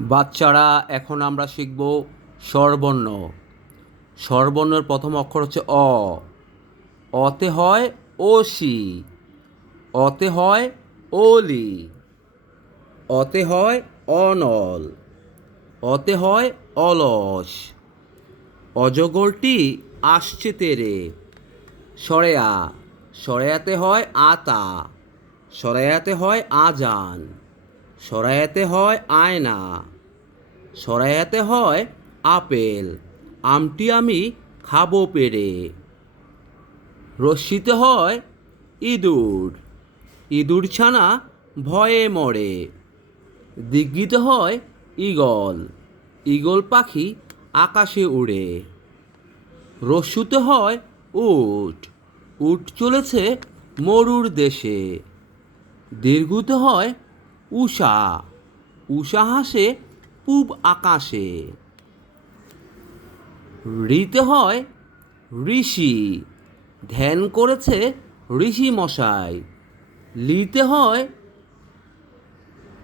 বাচ্চারা এখন আমরা শিখব স্বরবর্ণ। স্বরবর্ণের প্রথম অক্ষর হচ্ছে অ। অতে হয় ওসি, অতে হয় ওলি, অতে হয় অনল, অতে হয় অলস। অজগরটি আসছে তেরে, সরেয়া, সরেয়াতে হয় আতা, সরায়াতে হয় আজান, সরায়াতে হয় আয়না, সরায়াতে হয় আপেল, আমটি আমি খাবো পেরে। রশ্মিতে হয় ইঁদুর, ইঁদুর ছানা ভয়ে মরে। দিগ্গিতে হয় ঈগল, ঈগল পাখি আকাশে উড়ে। রস্যুতে হয় উট, উট চলেছে মরুর দেশে। দীর্ঘতে হয় উষা, উষা হাসে পূব আকাশে। ঋতে হয় ঋষি, ধ্যান করেছে ঋষি মশাই। লিতে হয়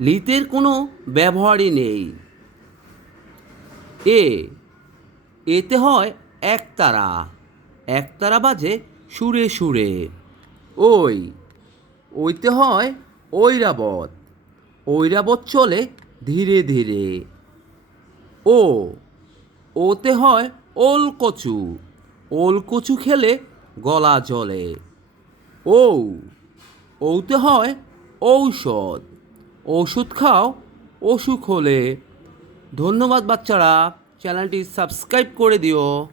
লিতের কোনো ব্যবহারই নেই। এ, এতে হয় একতারা, একতারা বাজে সুরে সুরে। ওই, ওইতে হয় ঐরাবত, ঐরাবত চলে ধীরে ধীরে। ও, ওতে হয় ওলকচু, ওলকচু খেলে গলা জ্বলে। ঔ, ওতে হয় ঔষধ, ওষুধ খাও অসুখ হলে। ধন্যবাদ বাচ্চারা, চ্যানেলটি সাবস্ক্রাইব করে দিও।